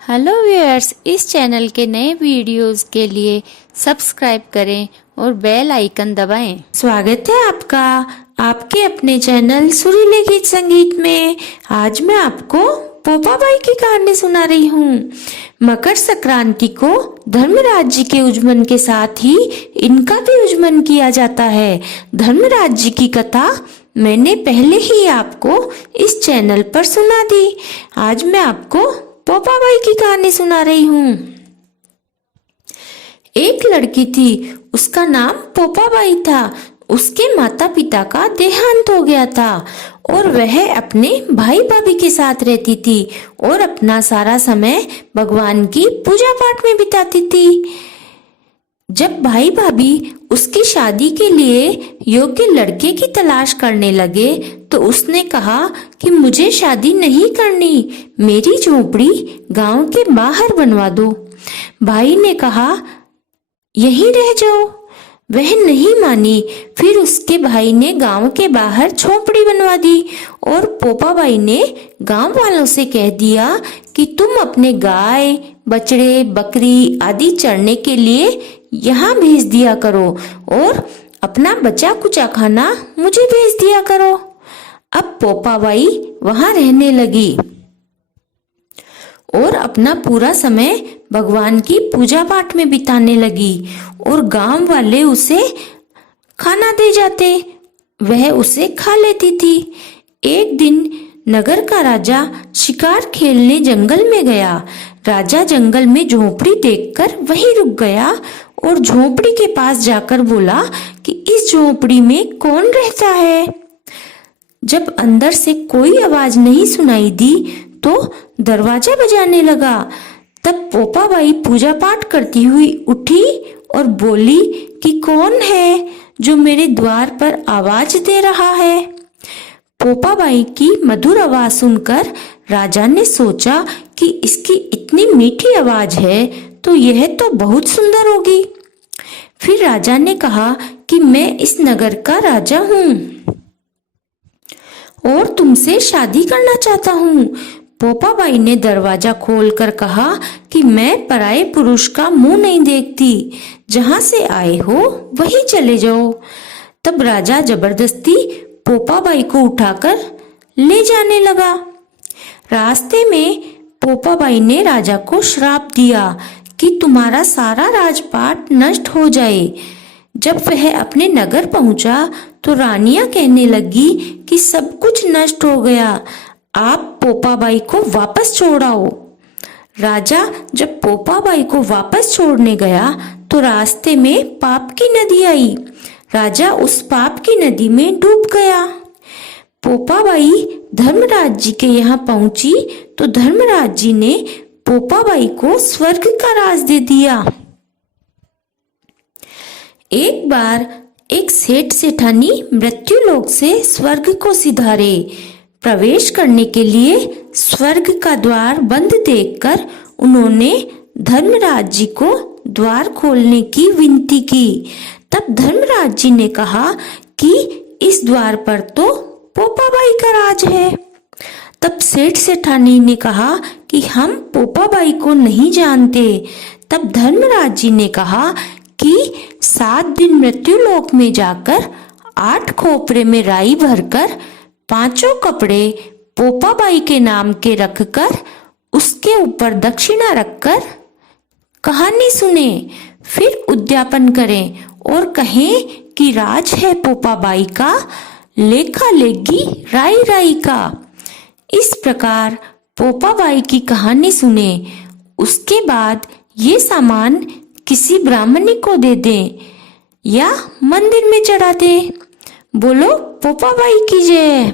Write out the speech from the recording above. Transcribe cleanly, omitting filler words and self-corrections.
Hello viewers, इस channel के नए वीडियोस के लिए सब्सक्राइब करें और बेल आइकन दबाएं। स्वागत है आपका आपके अपने चैनल सुरीले गीत संगीत में। आज मैं आपको पोपाबाई की कहानी सुना रही हूँ। मकर संक्रांति को धर्मराज जी के उज्जमन के साथ ही इनका भी उज्जमन किया जाता है। धर्मराज जी की कथा मैंने पहले ही आपको इस चैनल पर सुना दी। आज मैं आपको पोपाबाई की कहानी सुना रही हूँ। एक लड़की थी, उसका नाम पोपाबाई था। उसके माता पिता का देहांत हो गया था और वह अपने भाई भाभी के साथ रहती थी और अपना सारा समय भगवान की पूजा पाठ में बिताती थी। जब भाई भाभी उसकी शादी के लिए योग्य लड़के की तलाश करने लगे तो उसने कहा कि मुझे शादी नहीं करनी, मेरी झोपड़ी गांव के बाहर बनवा दो। भाई ने कहा यहीं रह जाओ। वह नहीं मानी। फिर उसके भाई ने गांव के बाहर झोपड़ी बनवा दी और पोपाबाई ने गांव वालों से कह दिया कि तुम अपने गाय, बछड़े, बकरी आदि चरने के लिए यहाँ भेज दिया करो और अपना बचा कुचा खाना मुझे भेज दिया करो। अब पोपाबाई वहां रहने लगी और अपना पूरा समय भगवान की पूजा पाठ में बिताने लगी और गांव वाले उसे खाना दे जाते, वह उसे खा लेती थी। एक दिन नगर का राजा शिकार खेलने जंगल में गया। राजा जंगल में झोपड़ी देखकर वहीं रुक गया और झोपड़ी के पास जाकर बोला कि इस झोपड़ी में कौन रहता है। जब अंदर से कोई आवाज नहीं सुनाई दी तो दरवाजा बजाने लगा। तब पोपाबाई पूजा पाठ करती हुई उठी और बोली कि कौन है जो मेरे द्वार पर आवाज दे रहा है। पोपाबाई की मधुर आवाज सुनकर राजा ने सोचा कि इसकी इतनी मीठी आवाज है तो यह तो बहुत सुंदर होगी। फिर राजा ने कहा कि मैं इस नगर का राजा हूँ और तुमसे शादी करना चाहता हूँ। पोपाबाई ने दरवाजा खोलकर कहा कि मैं पराये पुरुष का मुंह नहीं देखती, जहां से आए हो वहीं चले जाओ। तब राजा जबरदस्ती पोपाबाई को उठाकर ले जाने लगा। रास्ते में पोपाबाई ने राजा को श्राप दिया कि तुम्हारा सारा राजपाट नष्ट हो जाए। जब वह अपने नगर पहुंचा तो रानियां कहने लगी कि सब कुछ नष्ट हो गया, आप पोपाबाई को वापस छोड़ाओ। राजा जब पोपाबाई को वापस छोड़ने गया तो रास्ते में पाप की नदी आई। राजा उस पाप की नदी में डूब गया। पोपाबाई धर्मराज जी के यहाँ पहुंची तो धर्मराज जी ने पोपाबाई को स्वर्ग का राज दे दिया। एक बार एक सेठ सेठानी मृत्युलोक से स्वर्ग को सिधारे। प्रवेश करने के लिए स्वर्ग का द्वार बंद देखकर उन्होंने धर्मराज जी को द्वार खोलने की विनती की। तब धर्मराज जी ने कहा कि इस द्वार पर तो पोपाबाई का राज है। तब सेठ सेठानी ने कहा कि हम पोपाबाई को नहीं जानते। तब धर्मराज जी ने कहा कि 7 दिन मृत्युलोक में जाकर 8 खोपरे में राई भरकर 5 कपड़े पोपाबाई के नाम के रखकर उसके ऊपर दक्षिणा रखकर कहानी सुने, फिर उद्यापन करें और कहें कि राज है पोपाबाई का, लेखा लेगी राई राई का। इस प्रकार पोपाबाई की कहानी सुने। उसके बाद ये सामान किसी ब्राह्मणी को दे दें या मंदिर में चढ़ा दें। बोलो पोपाबाई की जय।